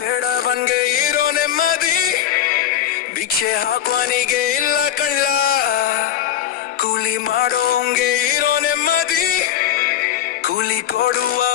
ಬೇಡವನ್ಗೆ ಇರೋ ನೆಮ್ಮದಿ, ಭಿಕ್ಷೆ ಹಾಕುವನಿಗೆ ಇಲ್ಲ ಕಳ್ಳ, ಕೂಲಿ ಮಾಡೋಂಗೆ ಇರೋ ನೆಮ್ಮದಿ, ಕೂಲಿ ಕೊಡುವ